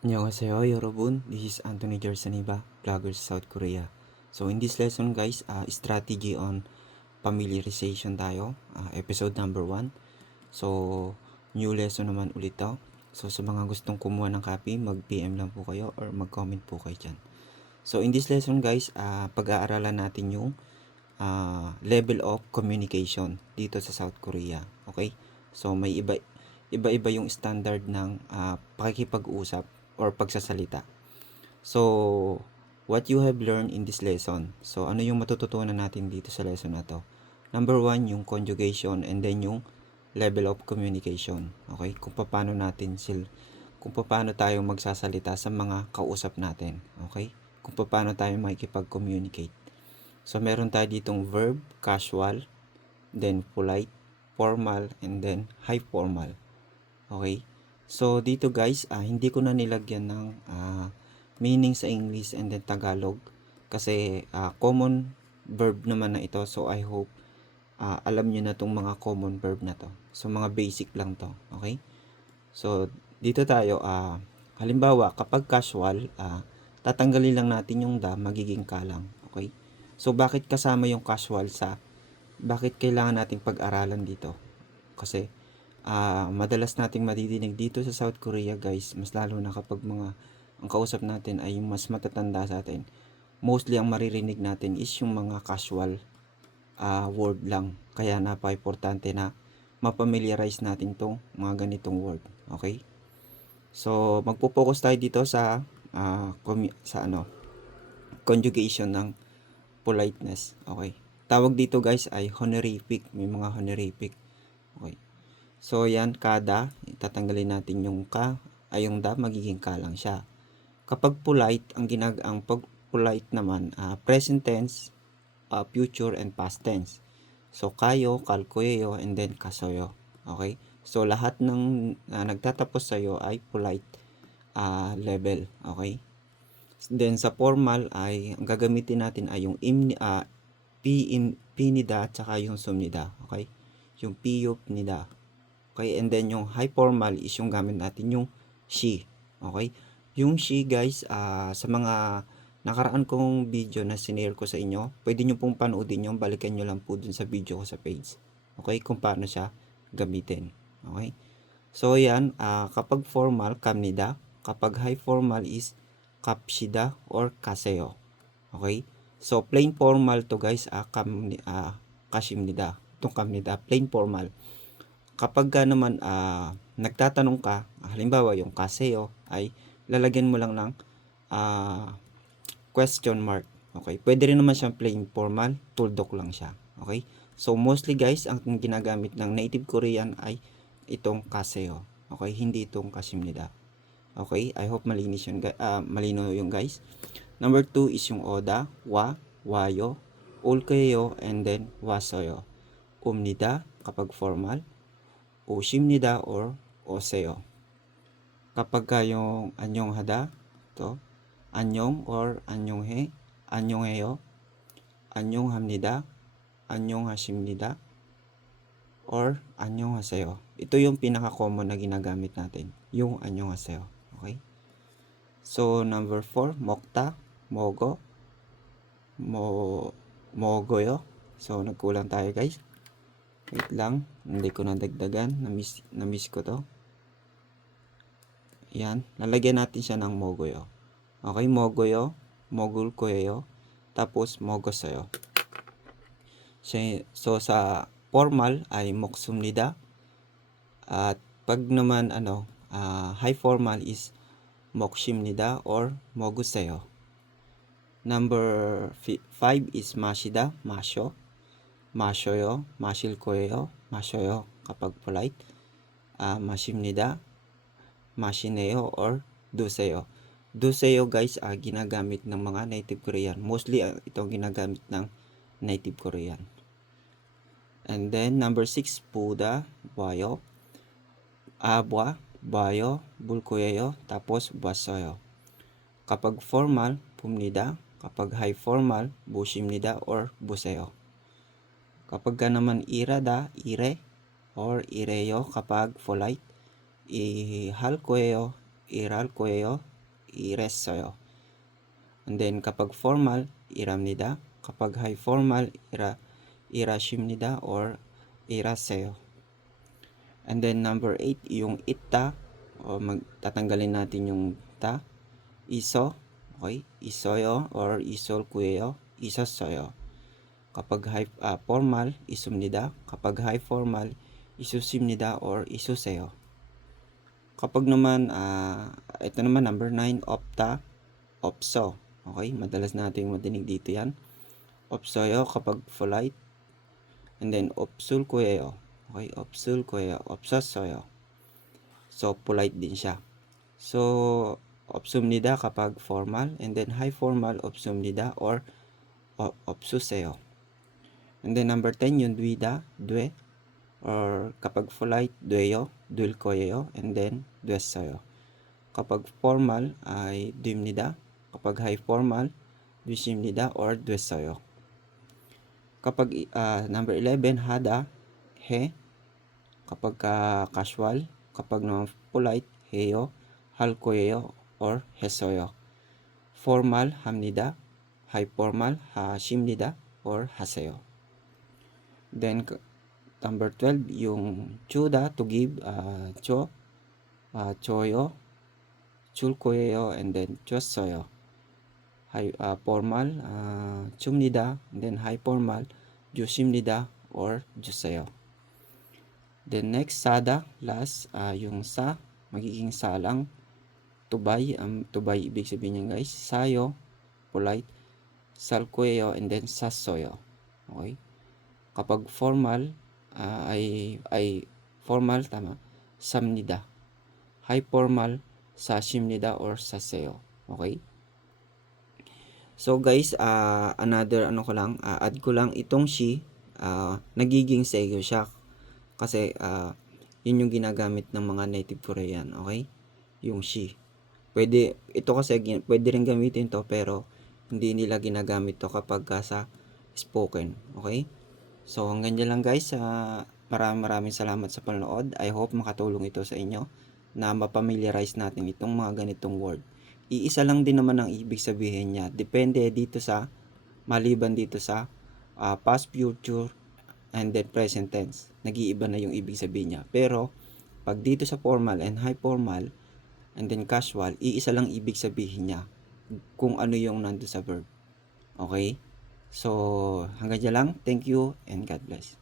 Annyeonghaseyo, Yorobun. This is Anthony Jersaniba, vlogger sa South Korea. So in this lesson guys, strategy on familiarization tayo, episode number 1. So new lesson naman ulit to. So sa mga gustong kumuha ng copy, mag-PM lang po kayo or mag-comment po kayo dyan. So in this lesson guys, pag-aaralan natin yung level of communication dito sa South Korea. Okay? So may iba-iba yung standard ng pakikipag-usap or pagsasalita. So, what you have learned in this lesson. So, ano yung matututunan natin dito sa lesson na to? Number 1, yung conjugation and then yung level of communication. Okay? Kung paano tayo magsasalita sa mga kausap natin. Okay? Kung paano tayo makikipag-communicate. So, meron tayo ditong verb, casual, then polite, formal, and then high formal. Okay? So, dito guys, hindi ko na nilagyan ng meaning sa English and then Tagalog kasi common verb naman na ito. So, I hope alam nyo na tong mga common verb na to. So, mga basic lang to. Okay? So, dito tayo, halimbawa, kapag casual, tatanggalin lang natin yung da, magiging ka lang. Okay? So, bakit kasama yung casual bakit kailangan nating pag-aralan dito? Kasi, madalas nating madidinig dito sa South Korea guys, mas lalo na kapag ang kausap natin ay yung mas matatanda sa atin. Mostly ang maririnig natin is yung mga casual word lang. Kaya napaka-importante na mapamiliarize natin tong mga ganitong word. Okay? So, magpo-focus tayo dito conjugation ng politeness. Okay? Tawag dito guys ay honorific. May mga honorific. Okay? So, yan, kada, tatanggalin natin yung ka, ay yung da, magiging ka lang siya. Kapag polite, ang pag polite naman, present tense, future, and past tense. So, kayo, kalkuyo, and then kasoyo. Okay? So, lahat ng nagtatapos sa'yo ay polite level. Okay? Then, sa formal ay, ang gagamitin natin ay yung pinida, at saka yung sumnida. Okay? Yung piyop nida. Okay, and then yung high formal is yung gamit natin yung she. Okay? Yung she guys, sa mga nakaraan kong video na sinare ko sa inyo, pwede nyo pong panoodin yung balikan nyo lang po dun sa video ko sa page. Okay, kung paano siya gamitin. Okay? So yan, kapag formal, kamnida. Kapag high formal is kapshida or kaseo. Okay? So plain formal to guys, kashimnida. Itong kamnida, plain formal. Kapag naman nagtatanong ka, halimbawa yung kaseo ay lalagyan mo lang ng question mark. Okay? Pwede rin naman siyang plain formal, tuldok lang siya. Okay? So mostly guys, ang ginagamit ng native Korean ay itong kaseo. Okay? Hindi itong kasimnida. Okay? I hope malinis yun, malino yung guys. Number 2 is yung oda, wayo, ulkeyo, and then wasoyo. Umnida kapag formal, oshimnida or oseo. Kapag yung anyong hada, to anyong or anyonghe, anyongheyo, anyong hamnida, anyong hashimnida, or anyong haseyo. Ito yung pinaka-common na ginagamit natin, yung anyong haseyo. Okay? So, number 4, mokta, mogo, mogoyo. So, nagkulang tayo guys. Wait lang, hindi ko nadagdagan, na-miss ko to. Yan, lalagyan natin siya ng mogoyo. Okay, mogoyo, mogul koyo, tapos mogosoyo. So, sa formal ay moksumnida. At pag naman high formal is mokshimnida or moguseyo. Number 5 is mashida, masyo, masyoyo, mashil koyo, masyoyo kapag polite. Mashimnida, mashineo or duseyo. Duseyo guys, ginagamit ng mga native Korean. Mostly ito ginagamit ng native Korean. And then number 6, puda, bayo, abwa, bayo, bulkuyeyo, tapos basoyo. Kapag formal, pumnida. Kapag high formal, bushimnida or buseyo. Kapag naman irada, ire or ireyo kapag polite, ihalkuyeyo, iral koyeyo, ires어요. And then kapag formal, i랍니다. kapag high formal, irashimnida or iraseo. And then number 8, yung itta, o tatanggalin natin yung ta, iso, okay, isoyo or isol kuyeyo, isos어요. kapag high formal, isumnida. kapag high formal, isusimnida or isuseyo. kapag naman ito naman number 9, opta, opso. Okay, madalas natin madinig dito yan. Opsoyo kapag polite. And then opsul kuyeyo. Okay, opsul kuyeyo, opsossoyo. So polite din siya. So opsumnida kapag formal, and then high formal opsumnida or opsuseyo. And then number 10 yung duida, due, or kapag polite, dueyo, duel koyeyo, and then duesoyo. Kapag formal ay duimnida, kapag high formal, duisimnida or duesoyo. Kapag number 11, hada, he, kapag casual, kapag naman polite, heyo, halkoyeyo, or hesoyo. Formal, hamnida, high formal, hashimnida, or haseyo. Then, number 12, yung chuda, to give, choyo, chulkoyeyo, and then chosoyo. High formal, chumnida, and then high formal, jusimnida, or jusayo. Then next, sada, last, yung sa, magiging salang, tubay, tubay ibig sabihin niya guys, sayo, polite, salkueyo, and then sasoyo. Okay? Kapag formal, ay formal, tama, samnida. High formal, sashimnida or saseyo. Okay? So guys, another add ko lang itong shi, nagiging seyo siya. Kasi yun yung ginagamit ng mga native Korean, okay? Yung shi. Pwede rin gamitin to pero hindi nila ginagamit to kapag sa spoken, okay? So hanggang dyan lang guys. Maraming salamat sa panonood. I hope makatulong ito sa inyo na mapamiliarize natin itong mga ganitong word. Iisa lang din naman ang ibig sabihin niya. Depende dito sa, maliban dito sa past, future, and then present tense. Nag-iiba na yung ibig sabihin niya. Pero pag dito sa formal and high formal and then casual, iisa lang ibig sabihin niya kung ano yung nando sa verb. Okay? So hanggang dyan lang. Thank you and God bless.